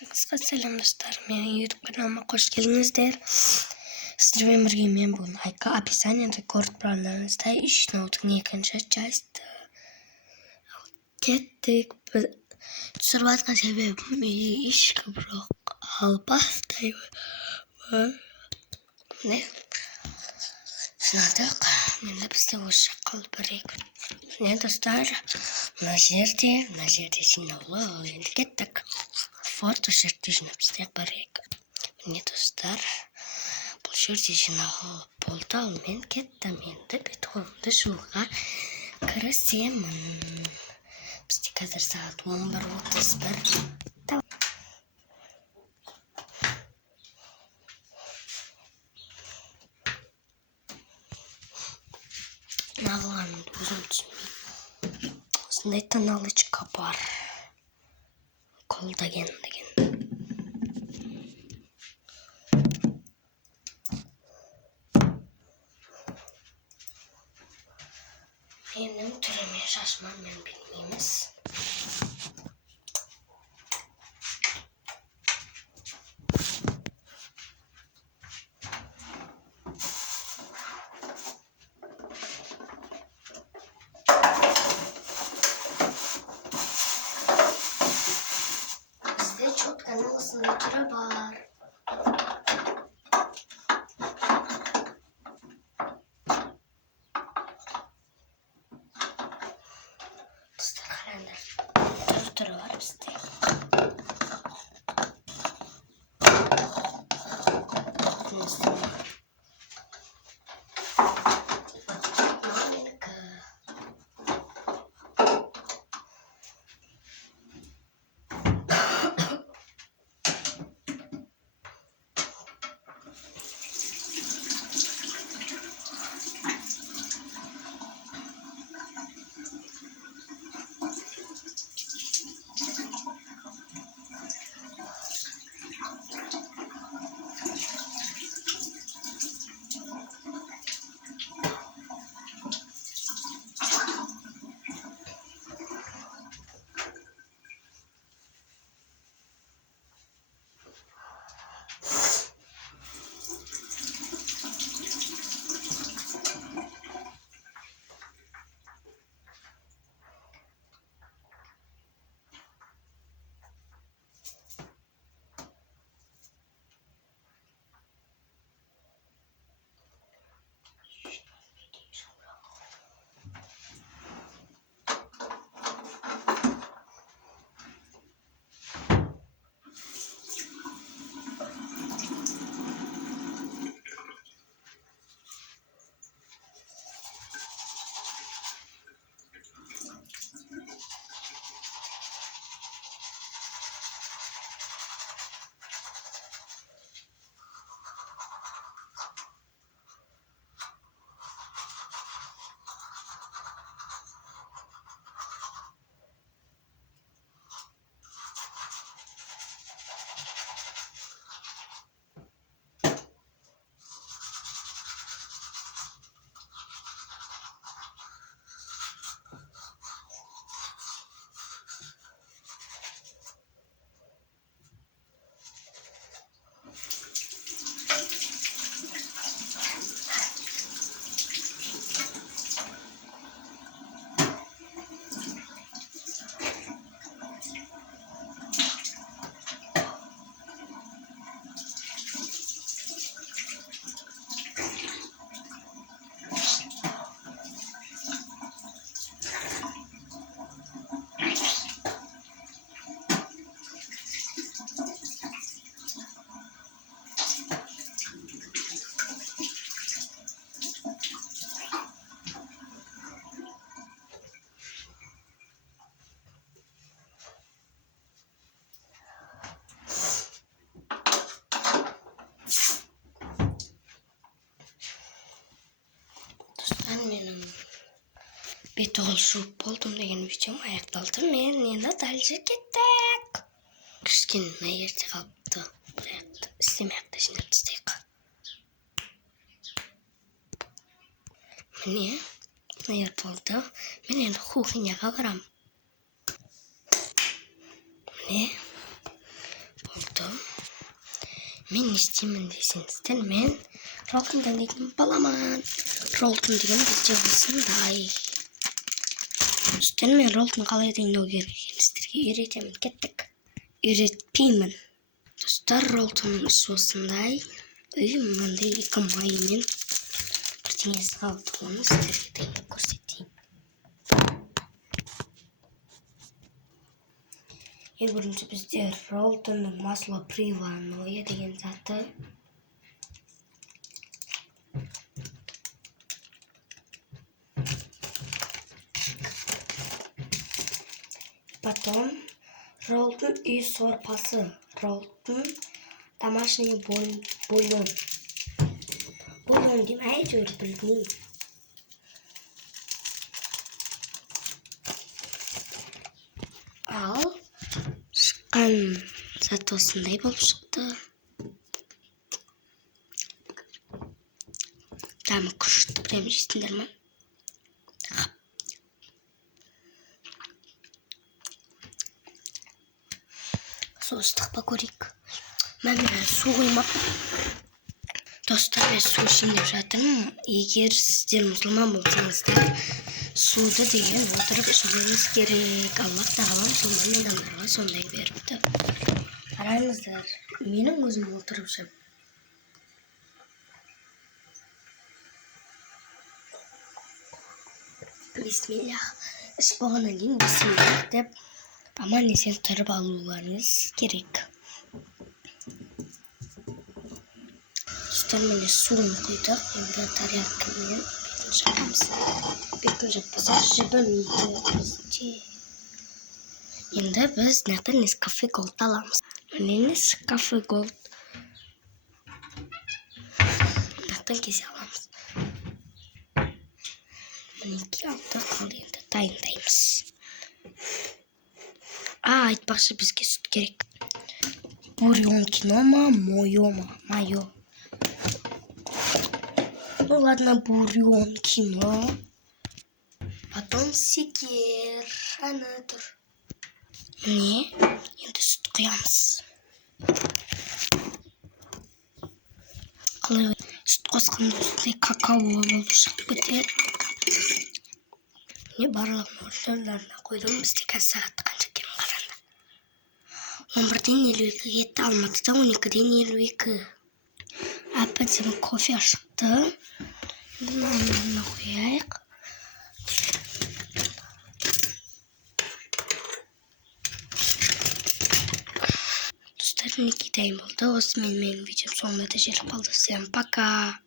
Selam dostlar, meidän YouTube-kanalıma hoş geldiniz der. Стримергийн мен бүгд описанието рекорд програмстай иш ноутны конча часть гэдэг сурвалгын сэбэп иш гэрх албастай нэ снадак мен лэпстэй ушгал барыг нэ достар нажерти шинэлөө гэдэг фото шертиш нэпстэй барыг нэ достар Шуртишинахо полтал мен кеттаменде битховда шуга красимен пстиказар саат 11:31 Наган үзүүлж снэта налычка бар колдаген деген Benim türüme şaşmam ben bilmemiz. Bizde çok kanalısında türü var. Türü var bizde. Benim bir doluşup buldum деген videom аяқталды. Мен енді дальше кеттік. Кішкене ерте қалыпты. Істемейді жинап тастайық. Міне болды. Мен енді кухняға барам. Міне oldu. Men ne isteyeyim desenizden men Rolton деген balaman. Rolton деген bizce bilsin daha iyi. Üstten men Rolton kalay deyinoo керек екенсіздерге үйретемін. Кеттік. Үйретпеймін. Достар, Rolton'un ісі осындай. Мынандай 2 маймен бірдеңесі қалды. Оны сіздерге дайындап көрсетейін. Бірінші бізде Rolton'un масло приварное деген заты. Потом Rolton үй сорпасы. Rolton домашний бульон. Бульон дейм, әйтеуір білмеймін. Ал шыққан зат осындай болып шықты. Дамы күшті, прям жейсіңдер ма? Соғыстық па көрейік. Мен су құймап. Достар, мен су ішейін деп жатырмын. Егер сіздер мұсылман болсаңыздар, суды деген отырып ішуіңіз керек. Аллах тағала мұсылман адамдарға сондай беріпті. Қараңыздар, менің өзім отырып жүрмін. Бисмиллах. Іш болғаннан кейін бисмиллах деп аман есен тұрып алуларыңыз керек. Достар, мен суын құйдық. Енді тарелкамен бетін жапамыз. Бетін жаппасақ жібімейді бізде. Енді біз Nescafe Gold аламыз. Nescafe Gold кесе аламыз. Мінеки алдық, ал енді дайындаймыз. Айтпақшы, бізге сүт керек. Буренкино ма, майо ма? Майо. Ну ладно, буренкино. Потом секер. Ана тұр. Міне, енді сүт құямыз. Қалай сүт қосқанда осындай какао болып шығып кетеді. Міне барлығын орындарына қойдым. Бізде қазір сағатты қанша екенін қараңдар. 11:52 кетті, Алматыда 12:52. Аппетитім кофе шықты. Мынаны қояйық. Достар, мінекей дайын болды. Осымен менің видеом соңына да жетіп қалды. Всем пока.